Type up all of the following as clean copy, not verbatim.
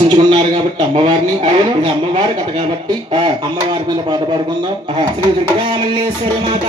దర్శించుకున్నారు కాబట్టి అమ్మవారిని ఇది అమ్మవారి కథ కాబట్టి అమ్మవారి మీద పాట పాడుకుందాం. శ్రీ దుర్గా మల్లేశ్వరి మాత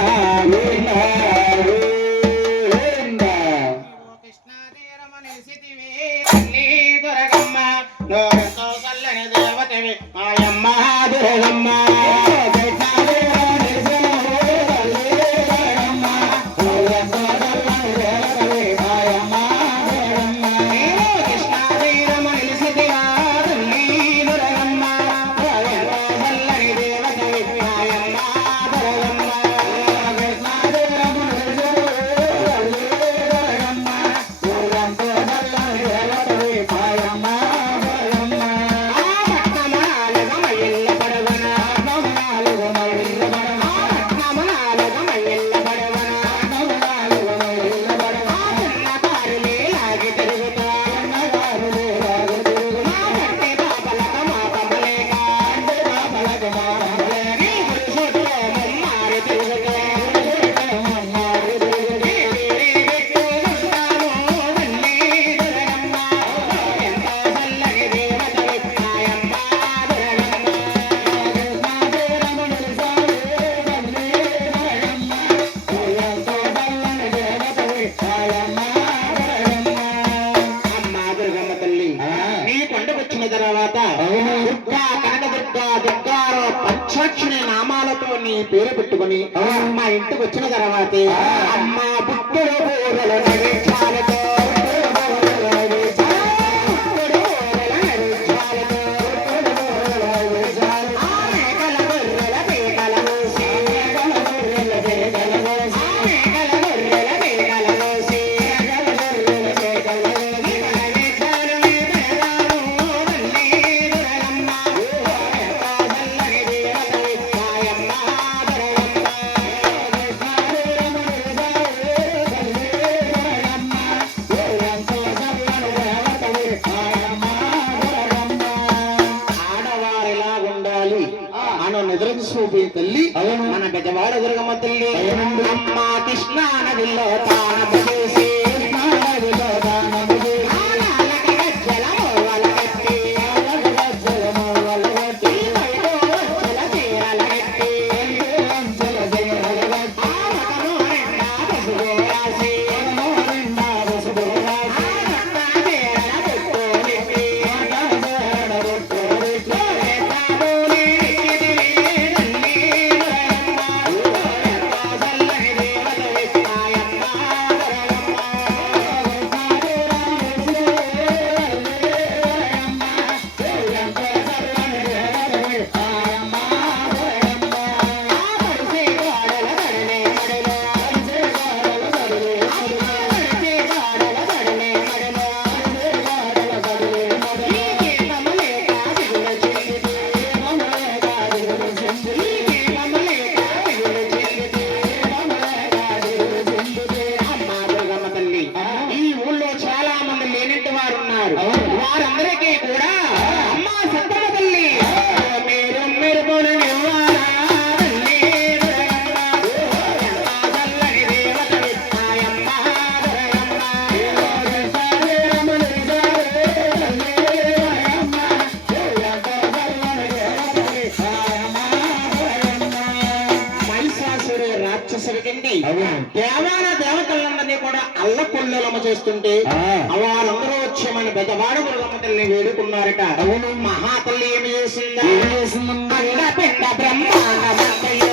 నామాలతో నీ పేరు పెట్టుకుని మా ఇంటికి వచ్చిన తర్వాతే అమ్మ పుట్టుడు నడిచాలతో తల్లి మన గజవాడ దుర్గమ్మ తల్లి అమ్మ కృష్ణా నదిలో తానము చేసి వారందరికీ కూడా అమ్మ సత్తమ్మ తల్లి దేవాల దేవతలందరినీ కూడా అల్లకొల్లలమ్మ చేస్తుంటే వారందరూ వచ్చి మన పెద్దవాడ దుర్గమ్మ తల్లిని వేడుకున్నారట. అవును, మహాతల్లి ఏమి చేసిందా? పిండ బ్రహ్మాండ